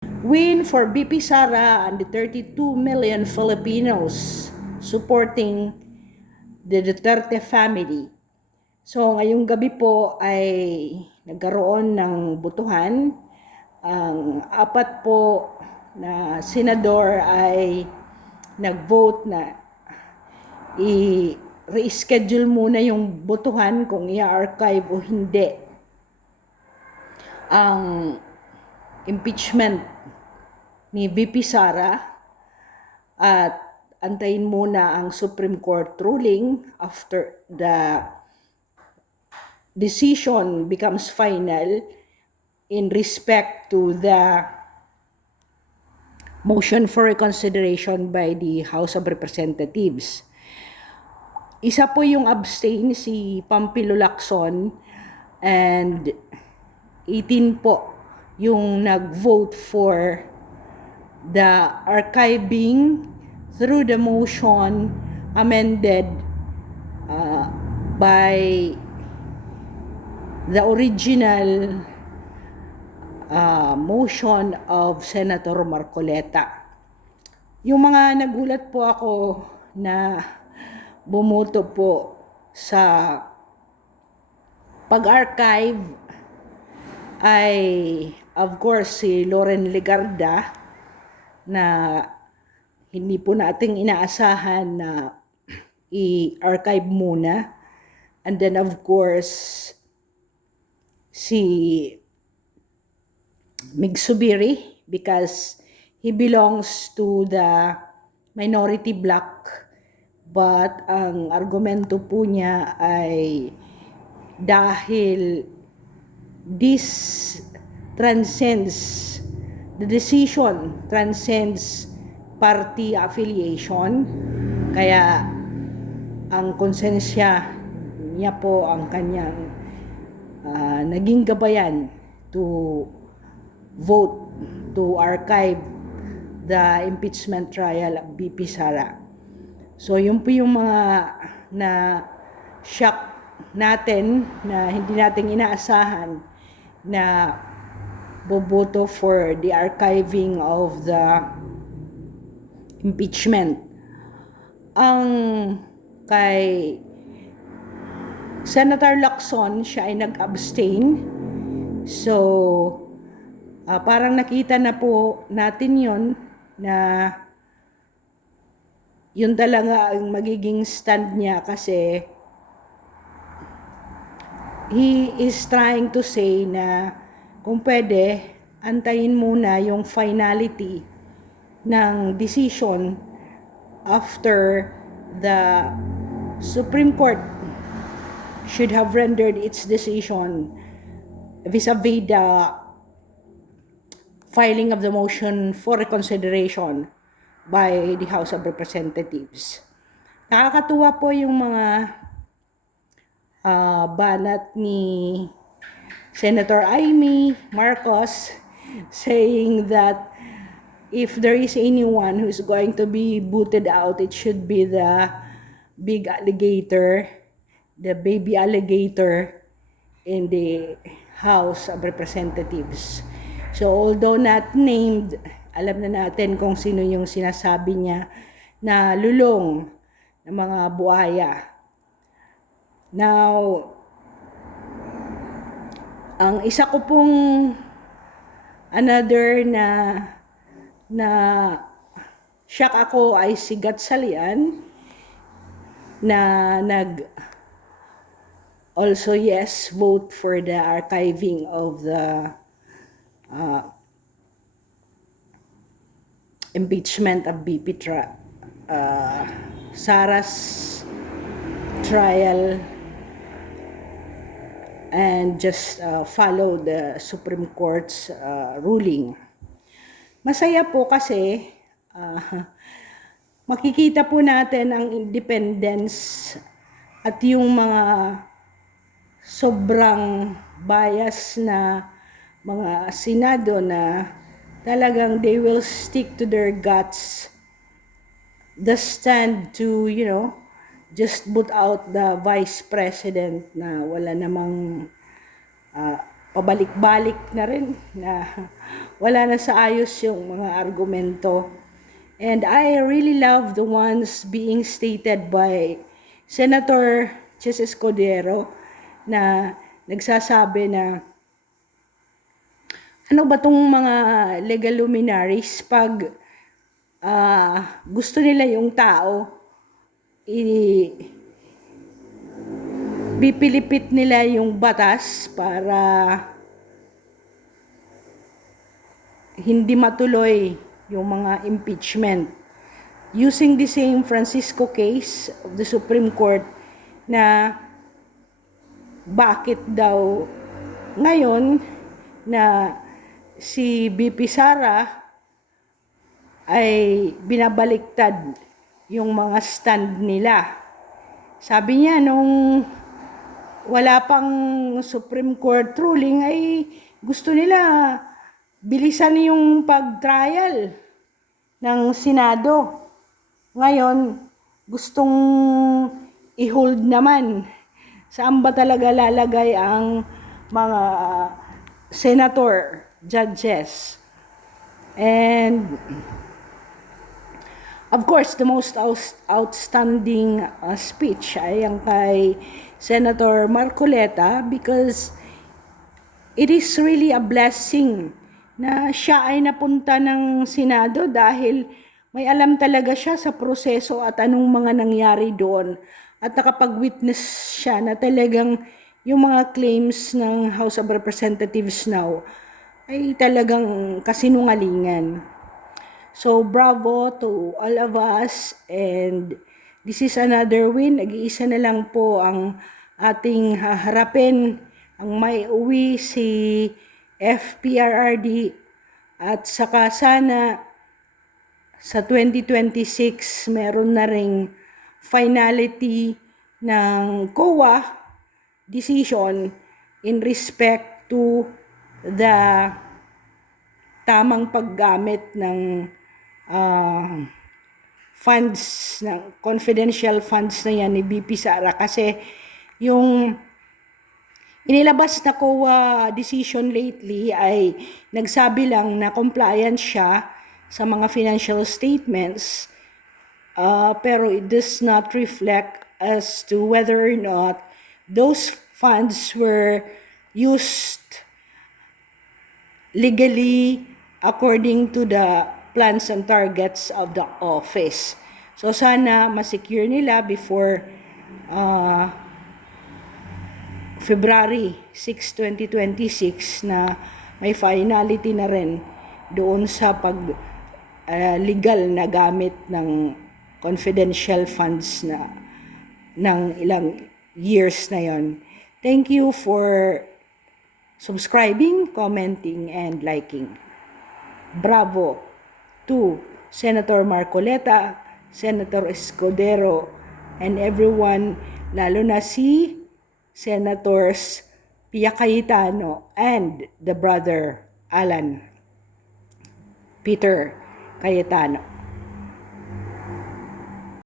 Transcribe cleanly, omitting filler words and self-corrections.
Win for BP Sara and the 32 million Filipinos supporting the Duterte family. So ngayong gabi po ay nagkaroon ng botohan. Ang apat po na senador ay nag-vote na i-reschedule muna yung botohan kung i-archive o hindi ang impeachment ni VP Sara at antayin muna ang Supreme Court ruling after the decision becomes final in respect to the motion for reconsideration by the House of Representatives. Isa po yung abstain, si Pampilo Lacson, and 18 po yung nag-vote for the archiving through the motion amended by the original motion of Senator Marcoleta. Yung mga nagulat po ako na bumoto po sa pag-archive ay of course si Loren Legarda na hindi po nating inaasahan na i-archive muna, and then of course si Mig Zubiri because he belongs to the minority bloc, but ang argumento po niya ay dahil this transcends, the decision transcends party affiliation, kaya ang konsensya niya po ang kanyang naging gabayan to vote to archive the impeachment trial of BP Sara. So yun po yung mga na shock natin na hindi natin inaasahan na boboto for the archiving of the impeachment. Ang kay Senator Lacson, siya ay nag-abstain. So parang nakita na po natin yon na yun talaga ang magiging stand niya, kasi he is trying to say na kung pwede, antayin muna yung finality ng decision after the Supreme Court should have rendered its decision vis-a-vis the filing of the motion for reconsideration by the House of Representatives. Nakakatuwa po yung mga banat ni Senator Amy Marcos saying that if there is anyone who is going to be booted out, it should be the big alligator, the baby alligator in the House of Representatives. So although not named, alam na natin kung sino yung sinasabi niya na lulong ng mga buhaya. Now, ang isa ko pong another na shock ako ay si Gatchalian na also yes vote for the archiving of the impeachment of BP Sara's trial and just follow the Supreme Court's ruling. Masaya po kasi makikita po natin ang independence at yung mga sobrang bias na mga senado na talagang they will stick to their guts, the stand to, just boot out the vice president na wala namang pabalik-balik na rin na wala na sa ayos yung mga argumento. And I really love the ones being stated by Senator Chis Escudero na nagsasabi na ano ba tong mga legal luminaries pag gusto nila yung tao, bipilipit nila yung batas para hindi matuloy yung mga impeachment. Using the same Francisco case of the Supreme Court na bakit daw ngayon na si BP Sara ay binabaliktad yung mga stand nila. Sabi niya nung wala pang Supreme Court ruling ay gusto nila bilisan yung pag-trial ng Senado. Ngayon, gustong i-hold naman. Saan ba talaga lalagay ang mga senator, judges? And of course, the most outstanding speech ay ang kay Senator Marcoleta because it is really a blessing na siya ay napunta ng Senado dahil may alam talaga siya sa proseso at anong mga nangyari doon. At nakapag-witness siya na talagang yung mga claims ng House of Representatives now ay talagang kasinungalingan. So bravo to all of us, and this is another win. Nag-iisa na lang po ang ating haharapin, ang may uwi si FPRRD, at saka sana sa 2026 meron na ring finality ng COA decision in respect to the tamang paggamit ng funds, ng confidential funds na yan ni BP Sara, kasi yung inilabas na COA decision lately ay nagsabi lang na compliant siya sa mga financial statements, pero it does not reflect as to whether or not those funds were used legally according to the plans and targets of the office. So sana ma-secure nila before February 6, 2026 na may finality na rin doon sa legal na gamit ng confidential funds na ng ilang years na yon. Thank you for subscribing, commenting, and liking. Bravo to Senator Marcoleta, Senator Escudero, and everyone, lalo na si Senators Pia Cayetano and the brother Alan Peter Cayetano.